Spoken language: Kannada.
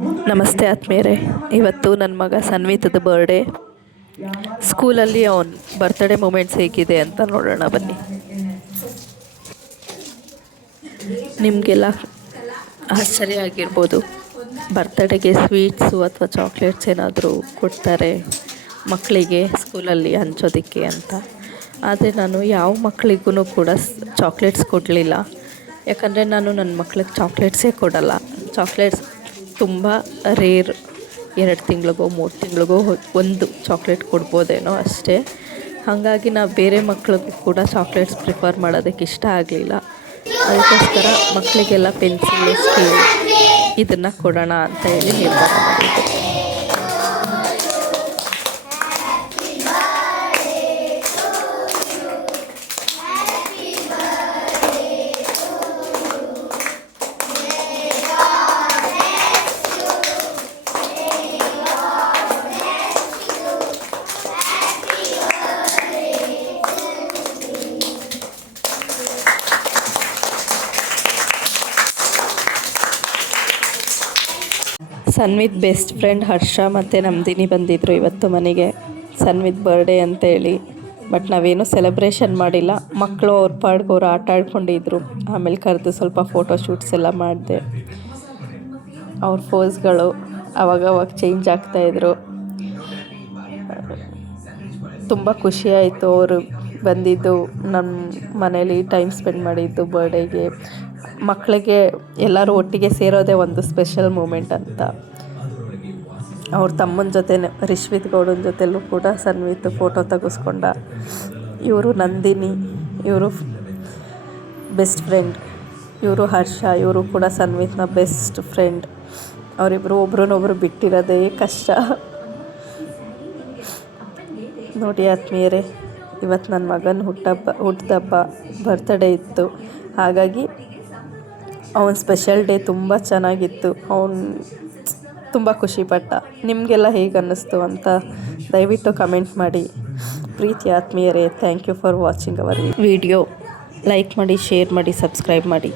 ನಮಸ್ತೆ ಆತ್ಮೀಯರೇ, ಇವತ್ತು ನನ್ನ ಮಗ ಸನ್ವಿತದ ಬರ್ಡೇ. ಸ್ಕೂಲಲ್ಲಿ ಅವನ ಬರ್ತ್ಡೇ ಮೂಮೆಂಟ್ಸ್ ಹೇಗಿದೆ ಅಂತ ನೋಡೋಣ ಬನ್ನಿ. ನಿಮಗೆಲ್ಲ ಆಶ್ಚರ್ಯ ಆಗಿರ್ಬೋದು, ಬರ್ತ್ಡೇಗೆ ಸ್ವೀಟ್ಸು ಅಥವಾ ಚಾಕ್ಲೇಟ್ಸ್ ಏನಾದರೂ ಕೊಡ್ತಾರೆ ಮಕ್ಕಳಿಗೆ ಸ್ಕೂಲಲ್ಲಿ ಹಂಚೋದಕ್ಕೆ ಅಂತ. ಆದರೆ ನಾನು ಯಾವ ಮಕ್ಕಳಿಗೂ ಕೂಡ ಚಾಕ್ಲೇಟ್ಸ್ ಕೊಡಲಿಲ್ಲ. ಯಾಕಂದರೆ ನಾನು ನನ್ನ ಮಕ್ಳಿಗೆ ಚಾಕ್ಲೇಟ್ಸೇ ಕೊಡಲ್ಲ. ಚಾಕ್ಲೇಟ್ಸ್ ತುಂಬ ರೇರ್, 2 ತಿಂಗಳಿಗೋ 3 ತಿಂಗಳಿಗೋ ಒಂದು ಚಾಕ್ಲೇಟ್ ಕೊಡ್ಬೋದೇನೋ ಅಷ್ಟೇ. ಹಾಗಾಗಿ ನಾವು ಬೇರೆ ಮಕ್ಳಿಗೂ ಕೂಡ ಚಾಕ್ಲೇಟ್ಸ್ ಪ್ರಿಫರ್ ಮಾಡೋದಕ್ಕೆ ಇಷ್ಟ ಆಗಲಿಲ್ಲ. ಅದಕ್ಕೋಸ್ಕರ ಮಕ್ಕಳಿಗೆಲ್ಲ ಪೆನ್ಸಿಲ್, ಸ್ಕೇಲ್ ಇದನ್ನು ಕೊಡೋಣ ಅಂತ ಹೇಳಿ ನಿರ್ಧಾರ ಮಾಡಿದ್ದೆ. ಸನ್ವಿತ್ ಬೆಸ್ಟ್ ಫ್ರೆಂಡ್ ಹರ್ಷ ಮತ್ತು ನಂದಿನಿ ಬಂದಿದ್ದರು ಇವತ್ತು ಮನೆಗೆ, ಸನ್ವಿತ್ ಬರ್ಡೇ ಅಂತೇಳಿ. ಬಟ್ ನಾವೇನು ಸೆಲೆಬ್ರೇಷನ್ ಮಾಡಿಲ್ಲ. ಮಕ್ಕಳು ಅವ್ರ ಪಾಡ್ಗೆ ಅವ್ರು ಆಟ ಆಡ್ಕೊಂಡಿದ್ರು. ಆಮೇಲೆ ಕರೆದು ಸ್ವಲ್ಪ ಫೋಟೋ ಶೂಟ್ಸ್ ಎಲ್ಲ ಮಾಡಿದೆ. ಅವ್ರ ಫೋಸ್ಗಳು ಅವಾಗವಾಗ ಚೇಂಜ್ ಆಗ್ತಾಯಿದ್ರು. ತುಂಬ ಖುಷಿಯಾಯಿತು ಅವರು ಬಂದಿದ್ದು, ನಮ್ಮ ಮನೇಲಿ ಟೈಮ್ ಸ್ಪೆಂಡ್ ಮಾಡಿದ್ದು ಬರ್ಡೇಗೆ. ಮಕ್ಕಳಿಗೆ ಎಲ್ಲರೂ ಒಟ್ಟಿಗೆ ಸೇರೋದೇ ಒಂದು ಸ್ಪೆಷಲ್ ಮೂಮೆಂಟ್ ಅಂತ. ಅವ್ರ ತಮ್ಮನ ಜೊತೆ ರಿಶ್ವಿತ್ ಗೌಡನ ಜೊತೆಲೂ ಕೂಡ ಸನ್ವಿತ್ ಫೋಟೋ ತೆಗೆಸ್ಕೊಂಡ. ಇವರು ನಂದಿನಿ, ಇವರು ಬೆಸ್ಟ್ ಫ್ರೆಂಡ್. ಇವರು ಹರ್ಷ, ಇವರು ಕೂಡ ಸನ್ವಿತ್ನ ಬೆಸ್ಟ್ ಫ್ರೆಂಡ್. ಅವರಿಬ್ಬರು ಒಬ್ರನ್ನೊಬ್ರು ಬಿಟ್ಟಿರೋದೇ ಕಷ್ಟ. ನೋಡಿ ಆತ್ಮೀಯರೇ, ಇವತ್ತು ನನ್ನ ಮಗನ ಹುಟ್ಟಿದಬ್ಬ ಬರ್ತ್ಡೇ ಇತ್ತು. ಹಾಗಾಗಿ ಅವನ ಸ್ಪೆಷಲ್ ಡೇ ತುಂಬ ಚೆನ್ನಾಗಿತ್ತು. ಅವನು ತುಂಬ ಖುಷಿಪಟ್ಟ. ನಿಮಗೆಲ್ಲ ಹೇಗೆ ಅನ್ನಿಸ್ತು ಅಂತ ದಯವಿಟ್ಟು ಕಮೆಂಟ್ ಮಾಡಿ. ಪ್ರೀತಿ ಆತ್ಮೀಯರೇ, thank you for watching our video. Like ಮಾಡಿ, ಶೇರ್ ಮಾಡಿ, ಸಬ್ಸ್ಕ್ರೈಬ್ ಮಾಡಿ.